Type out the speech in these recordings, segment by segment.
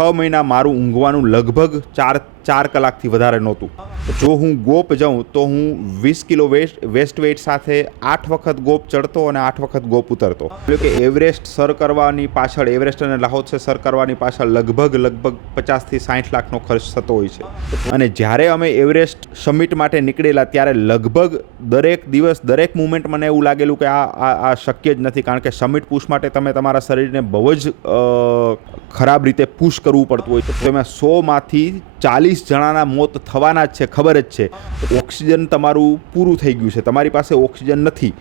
છ મહિના મારું ઊંઘવાનું લગભગ ચાર ચાર કલાકથી વધારે નહોતું. જો હું ગોપ જાઉં, તો હું વીસ કિલો વેસ્ટ વેસ્ટ વેઇટ સાથે આઠ વખત ગોપ ચડતો અને આઠ વખત ગોપ ઉતરતો. એટલે કે એવરેસ્ટ સર કરવાની પાછળ, એવરેસ્ટ અને લાહોદ સર કરવાની પાછળ લગભગ લગભગ પચાસથી સાઠ લાખનો ખર્ચ થતો હોય છે. અને જ્યારે અમે એવરેસ્ટ સમિટ માટે નીકળેલા, ત્યારે લગભગ દરેક દિવસ, દરેક મુમેન્ટ મને એવું લાગેલું કે આ આ શક્ય જ નથી, કારણ કે સમિટ પુશ માટે તમે તમારા શરીરને બહુ જ ખરાબ રીતે પુશ કરવું પડતું હોય છે. તમે સોમાંથી ચાલીસ જણાના મોત થવાના જ છે, ખબર જ છે. ઓક્સિજન તમારું પૂરું થઈ ગયું છે. તમારી પાસે ઓક્સિજન નથી.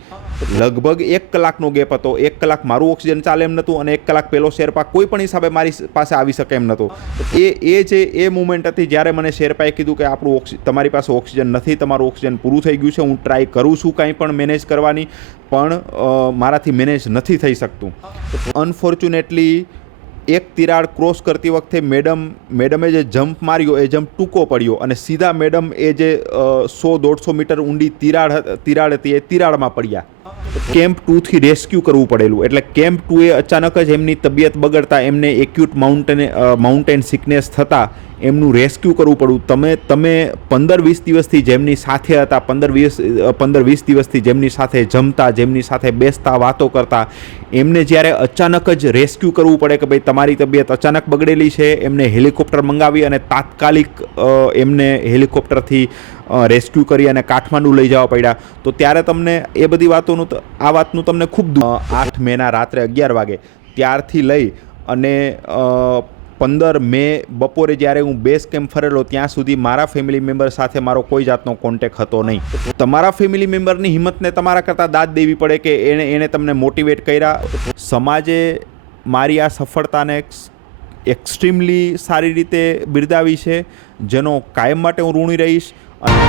લગભગ એક કલાકનો ગેપ હતો. એક કલાક મારું ઓક્સિજન ચાલે એમ નહોતું અને એક કલાક પેલો શેરપા કોઈ પણ હિસાબે મારી પાસે આવી શકે એમ નહોતો. એ એ જે, એ મુમેન્ટ હતી જ્યારે મને શેરપાએ કીધું કે આપણું ઓક્સિ, તમારી પાસે ઓક્સિજન નથી, તમારું ઓક્સિજન પૂરું થઈ ગયું છે, હું ટ્રાય કરું છું કાંઈ પણ મેનેજ કરવાની, પણ મારાથી મેનેજ નથી થઈ શકતું. અનફોર્ચ્યુનેટલી એક તિરાડ ક્રોસ કરતી વખતે મેડમ, મેડમે જે જમ્પ માર્યો એ જમ્પ ટૂંકો પડ્યો અને સીધા મેડમ એ જે સો દોઢસો મીટર ઊંડી તિરાડ તિરાડ હતી એ તિરાડમાં પડ્યા. કેમ્પ ટુથી રેસ્ક્યુ કરવું પડેલું. એટલે કેમ્પ ટુએ અચાનક જ એમની તબિયત બગડતા એમને એક્યુટ માઉન્ટેન માઉન્ટેન સિકનેસ થતાં એમનું રેસ્ક્યુ કરવું પડ્યું. તમે તમે પંદર વીસ દિવસથી જેમની સાથે હતા, પંદર વીસ પંદર વીસ દિવસથી જેમની સાથે જમતા, જેમની સાથે બેસતા, વાતો કરતા, એમને જ્યારે અચાનક જ રેસ્ક્યુ કરવું પડે કે ભાઈ તમારી તબિયત અચાનક બગડેલી છે, એમને હેલિકોપ્ટર મંગાવી અને તાત્કાલિક એમને હેલિકોપ્ટરથી રેસ્ક્યુ કરી અને કાઠમાંડુ લઈ જવા પડ્યા. તો ત્યારે તમને એ બધી વાતોનું આ વાતનું તમને ખૂબ આઠ મેના રાત્રે અગિયાર વાગે. ત્યારથી લઈ અને પંદર મે બપોરે જ્યારે હું બેઝ કેમ્પ ફરેલો, ત્યાં સુધી મારા ફેમિલી મેમ્બર સાથે મારો કોઈ જાતનો કોન્ટેક હતો નહીં. તમારા ફેમિલી મેમ્બરની હિંમતને તમારા કરતાં દાદ દેવી પડે કે એણે એણે તમને મોટિવેટ કર્યા? સમાજે મારી આ સફળતાને એક્સ્ટ્રીમલી સારી રીતે બિરદાવી છે. જેનો કાયમ માટે હું ઋણી રહીશ અને